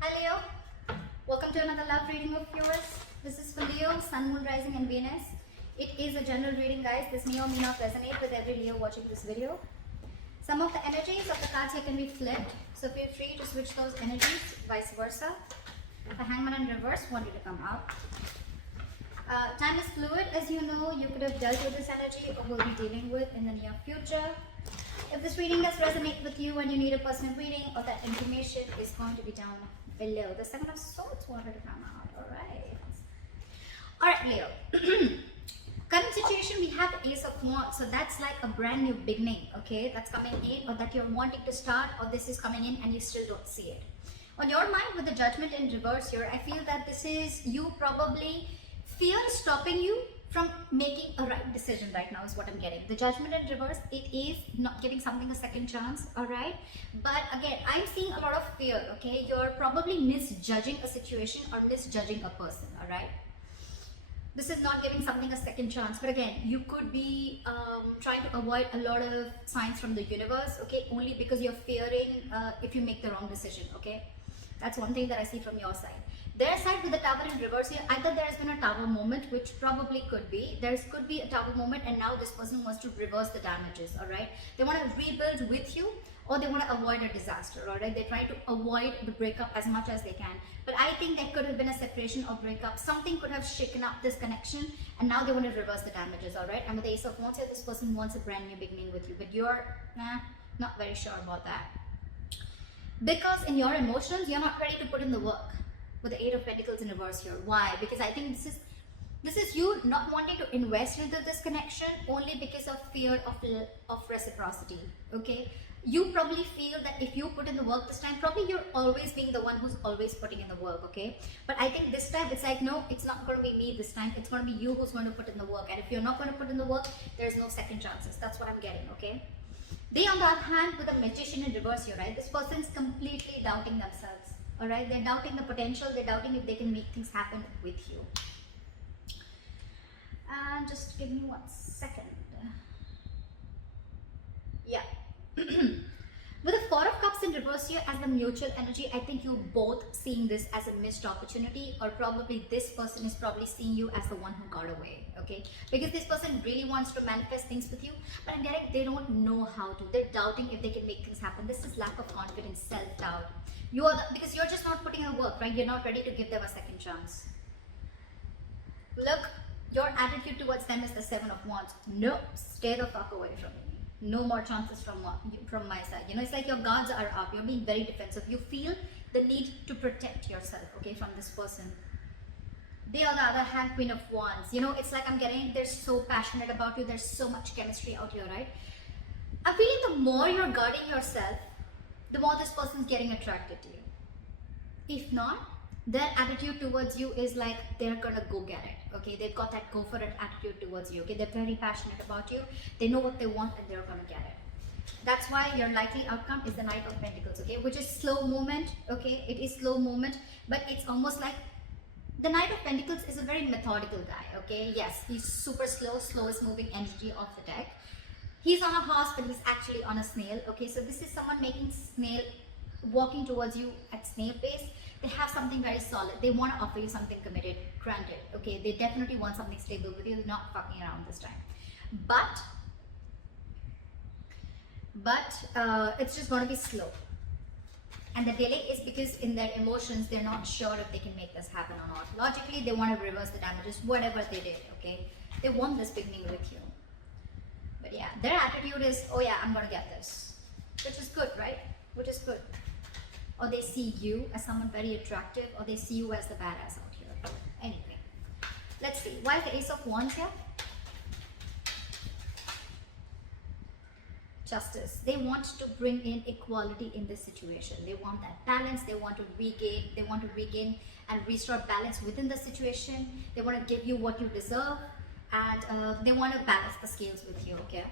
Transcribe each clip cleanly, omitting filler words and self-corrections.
Hi Leo, welcome to another love reading of yours. This is for Leo, Sun, Moon, Rising and Venus. It is a general reading, guys. This may or may not resonate with every Leo watching this video. Some of the energies of the cards here can be flipped, so feel free to switch those energies, vice versa. The Hangman in reverse want you to come out. Time is fluid, as you know. You could have dealt with this energy or will be dealing with in the near future. If this reading does resonate with you and you need a personal reading, or that information is going to be down below. The Seven of Swords wanted to come out. Alright, Leo. Current situation, we have Ace of Wands. So that's like a brand new beginning, okay? That's coming in, or that you're wanting to start, or this is coming in and you still don't see it. On your mind, with the Judgment in reverse here, I feel that this is you probably fear stopping you from making a right decision right now is what I'm getting. The Judgment in reverse, it is not giving something a second chance, alright? But again, I'm seeing a lot of fear, okay? You're probably misjudging a situation or misjudging a person, alright? This is not giving something a second chance, but again, you could be trying to avoid a lot of signs from the universe, okay? Only because you're fearing if you make the wrong decision, okay? That's one thing that I see from your side. Their side with the Tower in reverse here, either there has been a Tower moment, which probably could be. There could be a Tower moment and now this person wants to reverse the damages, alright? They want to rebuild with you, or they want to avoid a disaster, alright? They're trying to avoid the breakup as much as they can. But I think there could have been a separation or breakup. Something could have shaken up this connection and now they want to reverse the damages, alright? And with the Ace of Wands here, this person wants a brand new beginning with you, but you're not very sure about that. Because in your emotions, you're not ready to put in the work. With the Eight of Pentacles in reverse here. Why? Because I think this is you not wanting to invest into this connection only because of fear of reciprocity, okay? You probably feel that if you put in the work this time, probably you're always being the one who's always putting in the work, okay? But I think this time it's like, no, it's not going to be me this time. It's going to be you who's going to put in the work. And if you're not going to put in the work, there's no second chances. That's what I'm getting, okay? They, on the other hand, with the Magician in reverse here, right? This person's completely doubting themselves. Alright, they're doubting the potential, they're doubting if they can make things happen with you. And just give me 1 second. Yeah. With the Four of Cups in reverse here as the mutual energy, I think you both seeing this as a missed opportunity, or probably this person is probably seeing you as the one who got away, okay? Because this person really wants to manifest things with you, but I'm getting they don't know how to. They're doubting if they can make things happen. This is lack of confidence, self-doubt. Because you're just not putting in work, right? You're not ready to give them a second chance. Look, your attitude towards them is the Seven of Wands. No, stay the fuck away from me. No more chances from my side. You know, it's like your guards are up. You're being very defensive. You feel the need to protect yourself, okay, from this person. They, on the other hand, Queen of Wands. You know, it's like I'm getting, they're so passionate about you. There's so much chemistry out here, right? I'm feeling the more you're guarding yourself, the more this person's getting attracted to you. If not, their attitude towards you is like they're gonna go get it, okay? They've got that go for it attitude towards you, okay? They're very passionate about you. They know what they want and they're gonna get it. That's why your likely outcome is the Knight of Pentacles, okay? Which is slow movement, okay? It is slow movement, but it's almost like the Knight of Pentacles is a very methodical guy, okay? Yes, he's super slow, slowest moving energy of the deck. He's on a horse, but he's actually on a snail, okay? So this is someone walking towards you at snail pace. They have something very solid. They want to offer you something committed, granted, okay? They definitely want something stable with you. They're not fucking around this time. But it's just going to be slow. And the delay is because in their emotions, they're not sure if they can make this happen or not. Logically, they want to reverse the damages, whatever they did, okay? They want this beginning with you. But yeah, their attitude is, oh yeah, I'm gonna get this. Which is good, right? Which is good. Or they see you as someone very attractive, or they see you as the badass out here. Anyway, let's see. Why is the Ace of Wands here? Justice. They want to bring in equality in this situation. They want that balance. They want to regain and restore balance within the situation. They want to give you what you deserve. And they want to balance the scales with you, okay?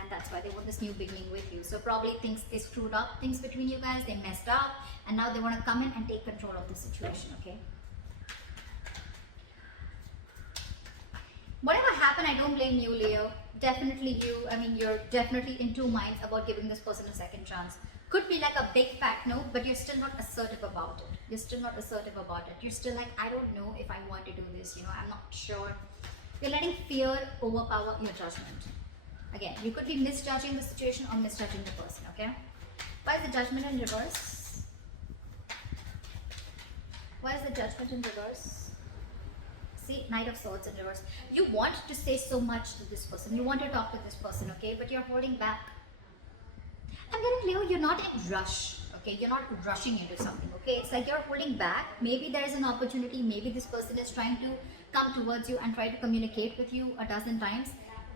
And that's why they want this new beginning with you. So probably they screwed up things between you guys, they messed up, and now they want to come in and take control of the situation, okay? Whatever happened, I don't blame you, Leo. Definitely you. I mean, you're definitely in two minds about giving this person a second chance. Could be like a big fat no, but you're still not assertive about it. You're still not assertive about it. You're still like, I don't know if I want to do this, I'm not sure. You're letting fear overpower your judgment. Again, you could be misjudging the situation or misjudging the person, okay? Why is the judgment in reverse? Why is the judgment in reverse? See, Knight of Swords in reverse. You want to say so much to this person. You want to talk to this person, okay? But you're holding back. I'm getting Leo, you're not in rush, okay? You're not rushing into something, okay? It's like you're holding back. Maybe there is an opportunity. Maybe this person is trying to come towards you and try to communicate with you a dozen times.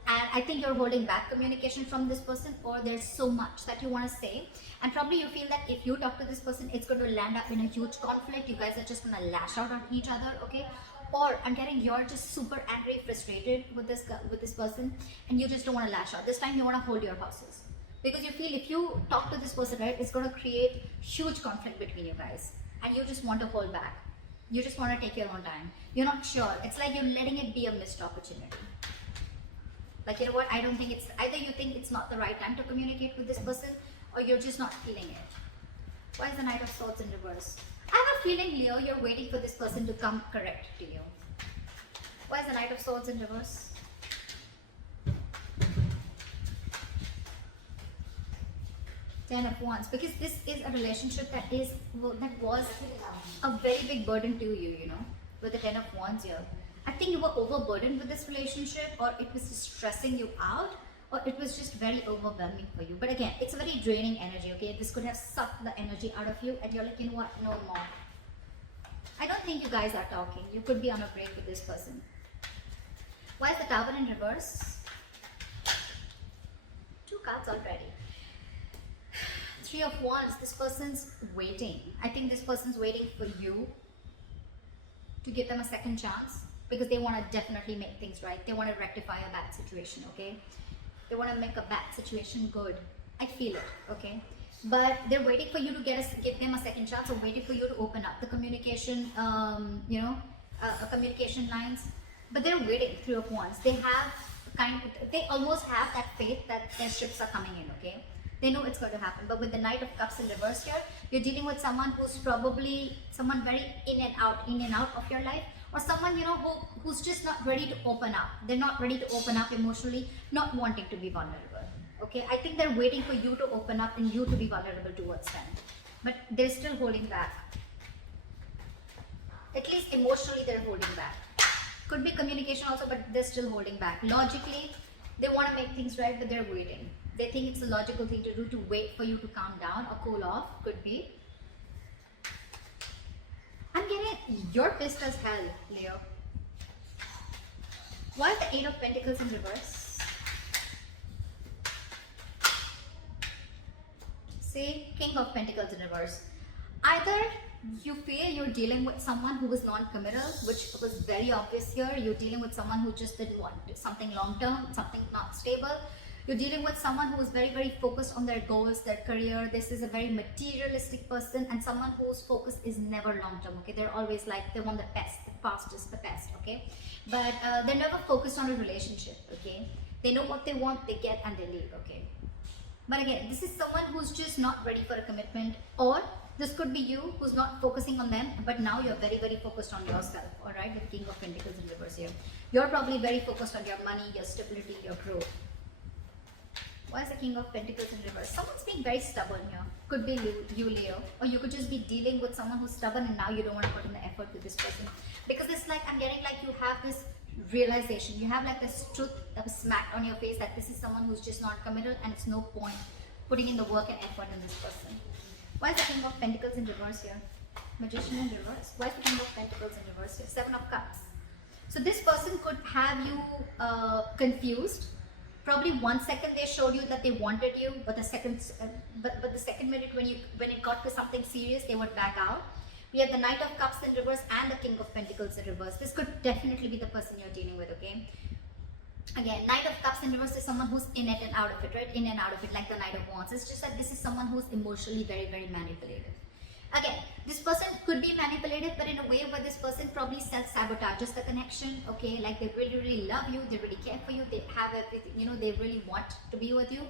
And I think you're holding back communication from this person, or there's so much that you want to say. And probably you feel that if you talk to this person, it's going to land up in a huge conflict. You guys are just going to lash out on each other, okay? Or I'm getting you're just super angry, frustrated with this person, and you just don't want to lash out. This time you want to hold your horses. Because you feel if you talk to this person, right, it's going to create huge conflict between you guys. And you just want to hold back. You just want to take your own time. You're not sure. It's like you're letting it be a missed opportunity. Like, you know what, I don't think it's, either you think it's not the right time to communicate with this person, or you're just not feeling it. Why is the Knight of Swords in reverse? I have a feeling, Leo, you're waiting for this person to come correct to you. Why is the Knight of Swords in reverse? Ten of Wands, because this is a relationship that was a very big burden to you, with the Ten of Wands here. I think you were overburdened with this relationship, or it was just stressing you out, or it was just very overwhelming for you. But again, it's a very draining energy, okay? This could have sucked the energy out of you, and you're like, you know what, no more. I don't think you guys are talking. You could be on a break with this person. Why is the Tower in reverse? Two cards already. Three of Wands, this person's waiting. I think this person's waiting for you to give them a second chance, because they want to definitely make things right. They want to rectify a bad situation, okay? They want to make a bad situation good. I feel it, okay? But they're waiting for you to give them a second chance, or waiting for you to open up the communication, communication lines. But they're waiting. Three of Wands. They almost have that faith that their ships are coming in, okay? They know it's going to happen. But with the Knight of Cups in reverse here, you're dealing with someone who's probably someone very in and out of your life, or someone who's just not ready to open up. They're not ready to open up emotionally, not wanting to be vulnerable. Okay, I think they're waiting for you to open up and you to be vulnerable towards them, but they're still holding back. At least emotionally, they're holding back. Could be communication also, but they're still holding back. Logically, they want to make things right, but they're waiting. They think it's a logical thing to do, to wait for you to calm down or cool off. Could be. I'm getting you're pissed as hell, Leo. Why is the Eight of Pentacles in reverse? See, King of Pentacles in reverse. Either you feel you're dealing with someone who was non-committal, which was very obvious here. You're dealing with someone who just didn't want something long-term, something not stable. You're dealing with someone who is very, very focused on their goals, their career. This is a very materialistic person, and someone whose focus is never long-term, okay? They're always like, they want the best, the fastest, the best, okay? But they're never focused on a relationship, okay? They know what they want, they get, and they leave, okay? But again, this is someone who's just not ready for a commitment, or this could be you who's not focusing on them, but now you're very, very focused on yourself, all right? With King of Pentacles in reverse here. You're probably very focused on your money, your stability, your growth. Why is the King of Pentacles in reverse? Someone's being very stubborn here. Could be you, Leo. Or you could just be dealing with someone who's stubborn, and now you don't want to put in the effort with this person. Because it's like, I'm getting like you have this realization. You have like this truth that was smacked on your face that this is someone who's just not committed, and it's no point putting in the work and effort in this person. Why is the King of Pentacles in reverse here? Magician in reverse. Why is the King of Pentacles in reverse here? Seven of Cups. So this person could have you confused. Probably 1 second they showed you that they wanted you, but the second minute when it got to something serious, they would back out. We have the Knight of Cups in reverse and the King of Pentacles in reverse. This could definitely be the person you're dealing with, okay? Again, Knight of Cups in reverse is someone who's in it and out of it, right? In and out of it, like the Knight of Wands. It's just that this is someone who's emotionally very, very manipulative. Again, this person could be manipulative, but in a way where this person probably self-sabotages the connection, okay? Like they really, really love you, they really care for you, they have everything, you know, they really want to be with you,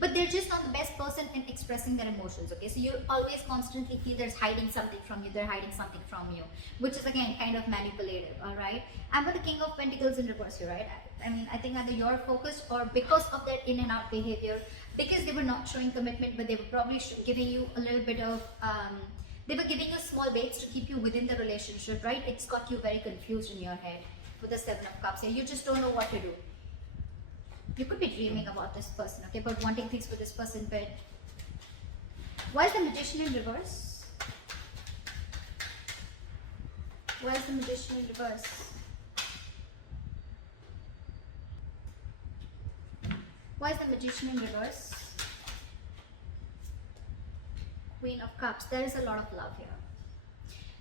but they're just not the best person in expressing their emotions, okay? So you always constantly feel there's hiding something from you, they're hiding something from you, which is again kind of manipulative, all right? And with the King of Pentacles in reverse here, right? I mean, I think either you're focused or because of their in and out behavior, because they were not showing commitment, but they were probably giving you a little bit of, they were giving you small baits to keep you within the relationship, right? It's got you very confused in your head with the Seven of Cups here. You just don't know what to do. You could be dreaming about this person, okay, but wanting things with this person, but why is the Magician in reverse? Why is the Magician in reverse? Why is the Magician in reverse? Queen of Cups. There is a lot of love here.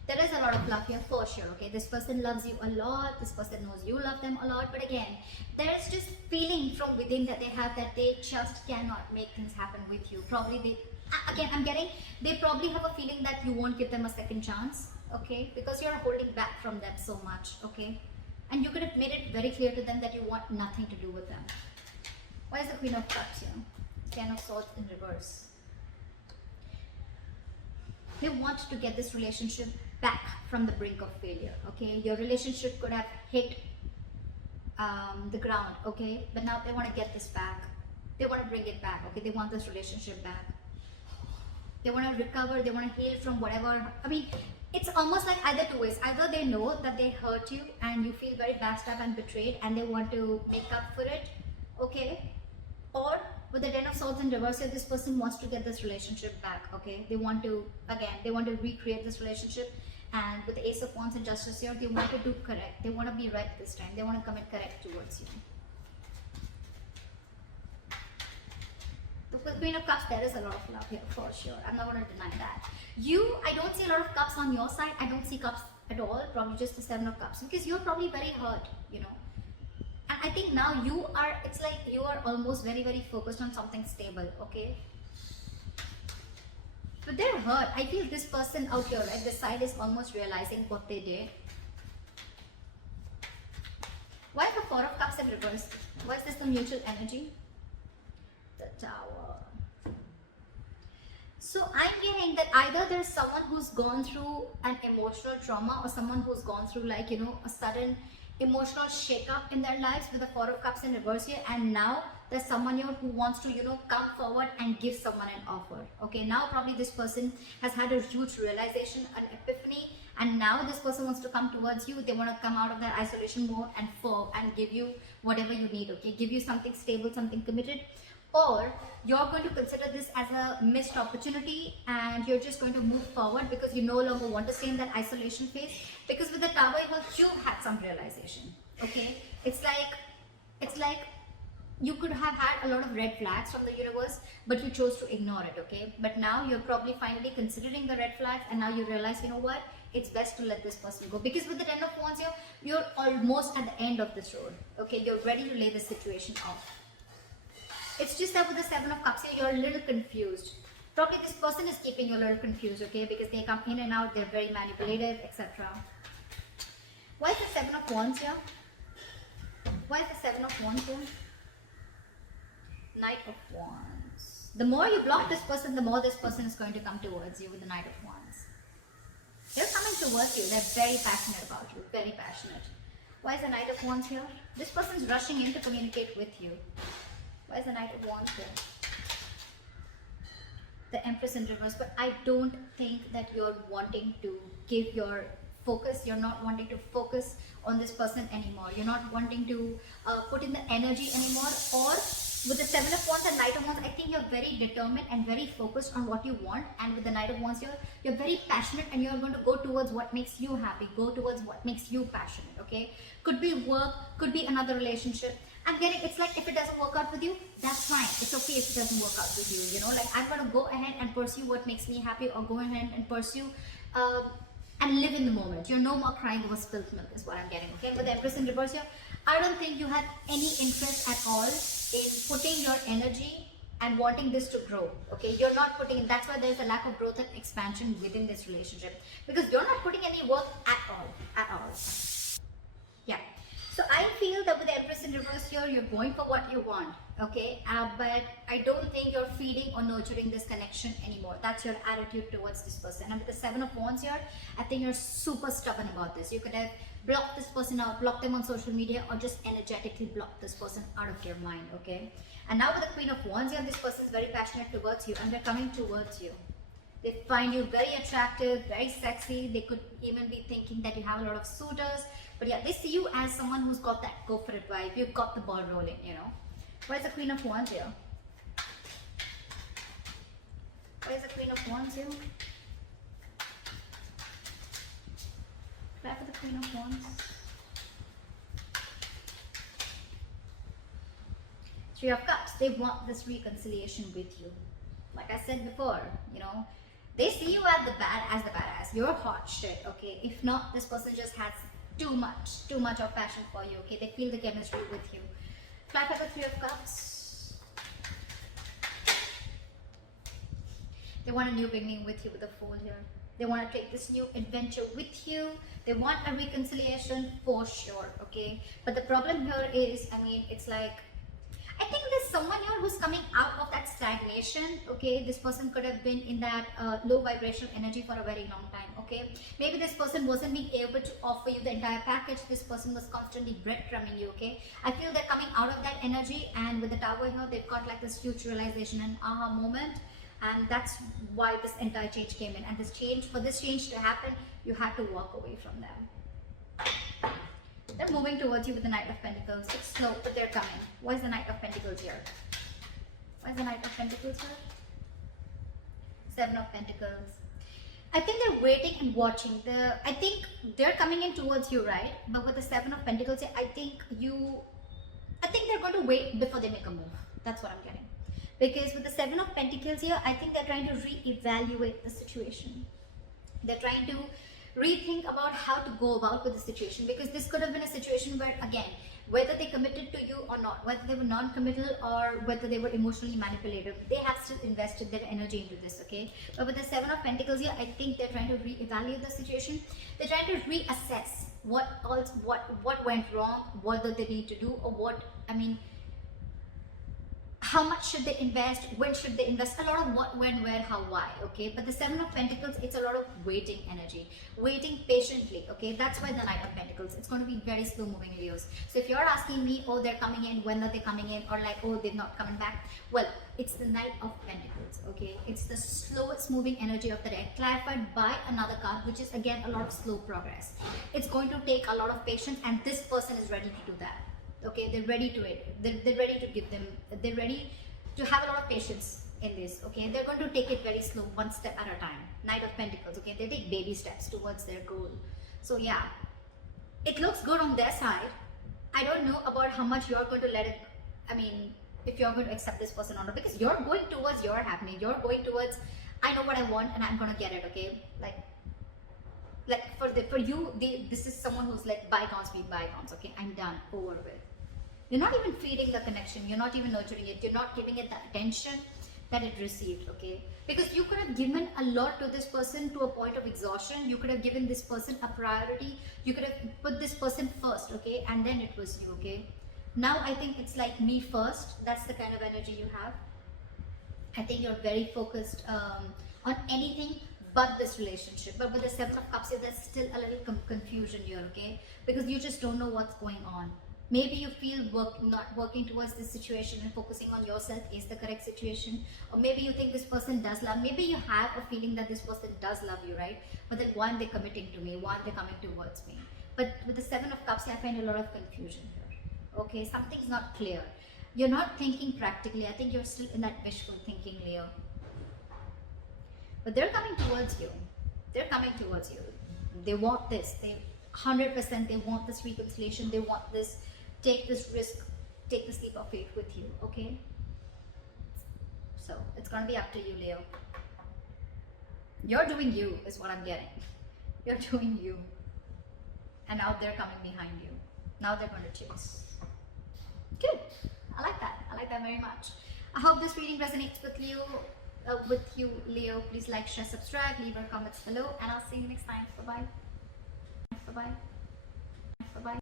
There is a lot of love here for sure, okay? This person loves you a lot. This person knows you love them a lot. But again, there is just feeling from within that they have that they just cannot make things happen with you. Probably they, again, I'm getting, they probably have a feeling that you won't give them a second chance, okay? Because you're holding back from them so much, okay? And you could have made it very clear to them that you want nothing to do with them. Why is the Queen of Cups here? Ten of Swords in reverse. They want to get this relationship back from the brink of failure, okay? Your relationship could have hit the ground, okay? But now they want to get this back. They want to bring it back, okay? They want this relationship back. They want to recover, they want to heal from whatever. I mean, it's almost like either two ways. Either they know that they hurt you and you feel very backstabbed and betrayed and they want to make up for it, okay? Or with the Ten of Swords in reverse, this person wants to get this relationship back, okay? They want to, again, they want to recreate this relationship. And with the Ace of Wands and Justice here, they want to do correct. They want to be right this time. They want to commit correct towards you. The Queen of Cups, there is a lot of love here for sure. I'm not going to deny that. I don't see a lot of cups on your side. I don't see cups at all. Probably just the Seven of Cups. Because you're probably very hurt, you know. And I think now it's like you are almost very, very focused on something stable, okay? But they're hurt. I feel this person out here, right, this side is almost realizing what they did. Why is the Four of Cups in reverse? Why is this the mutual energy? The Tower. So I'm getting that either there's someone who's gone through an emotional trauma or someone who's gone through like, you know, a sudden emotional shake-up in their lives with the Four of Cups in reverse here, and now there's someone here who wants to, you know, come forward and give someone an offer. Okay, now probably this person has had a huge realization, an epiphany, and now this person wants to come towards you. They want to come out of that isolation mode and give you whatever you need, okay? Give you something stable, something committed. Or you're going to consider this as a missed opportunity and you're just going to move forward because you no longer want to stay in that isolation phase. Because with the Tower, you've had some realization, okay? It's like you could have had a lot of red flags from the universe, but you chose to ignore it, okay? But now you're probably finally considering the red flags and now you realize, you know what? It's best to let this person go. Because with the Ten of Wands here, you're almost at the end of this road, okay? You're ready to lay this situation off. It's just that with the Seven of Cups here, you're a little confused. Probably this person is keeping you a little confused, okay? Because they come in and out, they're very manipulative, etc. Why is the Seven of Wands here? Why is the Seven of Wands here? Knight of Wands. The more you block this person, the more this person is going to come towards you with the Knight of Wands. They're coming towards you. They're very passionate about you. Very passionate. Why is the Knight of Wands here? This person's rushing in to communicate with you. Why is the Knight of Wands here? The Empress in reverse. But I don't think that you're wanting to give your focus. You're not wanting to focus on this person anymore. You're not wanting to put in the energy anymore. Or with the Seven of Wands and Knight of Wands, I think you're very determined and very focused on what you want. And with the Knight of Wands here, you're very passionate and you're going to go towards what makes you happy. Go towards what makes you passionate, okay? Could be work, could be another relationship. I'm getting, it's like if it doesn't work out with you, that's fine. It's okay if it doesn't work out with you, you know? Like I'm going to go ahead and pursue what makes me happy or go ahead and pursue and live in the moment. You're no more crying over spilt milk is what I'm getting, okay? And with the Empress in reverse here, I don't think you have any interest at all in putting your energy and wanting this to grow. Okay, you're not putting in, that's why there's a lack of growth and expansion within this relationship, because you're not putting any work at all. Yeah. So I feel that with the Empress in reverse here, you're going for what you want, okay? But I don't think you're feeding or nurturing this connection anymore. That's your attitude towards this person. And with the Seven of Wands here, I think you're super stubborn about this. You could have blocked this person out, blocked them on social media, or just energetically blocked this person out of your mind, okay? And now with the Queen of Wands here, this person is very passionate towards you and they're coming towards you. They find you very attractive, very sexy. They could even be thinking that you have a lot of suitors. But yeah, they see you as someone who's got that go for it vibe. You've got the ball rolling, you know. Why is the Queen of Wands here? Why is the Queen of Wands here? Try for the Queen of Wands. Three of Cups. They want this reconciliation with you. Like I said before, you know, they see you as the badass. You're hot shit, okay? If not, this person just has too much of passion for you, okay? They feel the chemistry with you. Fly for the Three of Cups. They want a new beginning with you with the Fool here. They want to take this new adventure with you. They want a reconciliation for sure, okay? But the problem here is, I mean, it's like, I think there's someone here who's coming out of that stagnation, okay? This person could have been in that low vibrational energy for a very long time, okay? Maybe this person wasn't being able to offer you the entire package. This person was constantly breadcrumbing you, okay? I feel they're coming out of that energy, and with the Tower here, they've got like this huge realization and aha moment, and that's why this entire change came in. And this change, for this change to happen, you had to walk away from them. They're moving towards you with the Knight of Pentacles. It's slow, but they're coming. Why is the Knight of Pentacles here? Why is the Knight of Pentacles here? Seven of Pentacles. I think they're waiting and watching. I think they're coming in towards you, right? But with the Seven of Pentacles here, I think they're going to wait before they make a move. That's what I'm getting. Because with the Seven of Pentacles here, I think they're trying to re-evaluate the situation. They're trying to rethink about how to go about with the situation, because this could have been a situation where, again, whether they committed to you or not, whether they were non-committal or whether they were emotionally manipulative, they have still invested their energy into this, okay? But with the Seven of Pentacles here, I think they're trying to re-evaluate the situation. They're trying to reassess what went wrong, what do they need to do, or how much should they invest, when should they invest, a lot of what, when, where, how, why, okay? But the Seven of Pentacles, it's a lot of waiting energy, waiting patiently, okay? That's why the Knight of Pentacles, it's going to be very slow moving, Leos. So if you're asking me, oh, they're coming in, when are they coming in, or like, oh, they're not coming back, well, it's the Knight of Pentacles, okay? It's the slowest moving energy of the deck, clarified by another card, which is again a lot of slow progress. It's going to take a lot of patience, and this person is ready to do that. Okay, they're ready to it. They're ready to give them. They're ready to have a lot of patience in this. Okay, they're going to take it very slow, one step at a time. Knight of Pentacles. Okay, they take baby steps towards their goal. So yeah, it looks good on their side. I don't know about how much you're going to let it. I mean, if you're going to accept this person or not, because you're going towards your happening. You're going towards, I know what I want and I'm going to get it. Okay, like for you, this is someone who's like bygones be bygones. Okay, I'm done, over with. You're not even feeding the connection. You're not even nurturing it. You're not giving it the attention that it received, okay? Because you could have given a lot to this person to a point of exhaustion. You could have given this person a priority. You could have put this person first, okay? And then it was you, okay? Now I think it's like me first. That's the kind of energy you have. I think you're very focused on anything but this relationship. But with the Seven of Cups here, there's still a little confusion here, okay? Because you just don't know what's going on. Maybe you feel not working towards this situation and focusing on yourself is the correct situation. Or maybe you think this person does love. Maybe you have a feeling that this person does love you, right? But then one, they're committing to me. One, they're coming towards me. But with the Seven of Cups, I find a lot of confusion here. Okay, something's not clear. You're not thinking practically. I think you're still in that wishful thinking, Leo. But they're coming towards you. They're coming towards you. They want this. They 100%. They want this reconciliation. They want this. Take this risk, take this leap of faith with you, okay? So it's gonna be up to you, Leo. You're doing you, is what I'm getting. You're doing you. And now they're coming behind you. Now they're going to chase. Good. I like that. I like that very much. I hope this reading resonates with you. Leo. Please like, share, subscribe, leave your comments below, and I'll see you next time. Bye bye. Bye bye.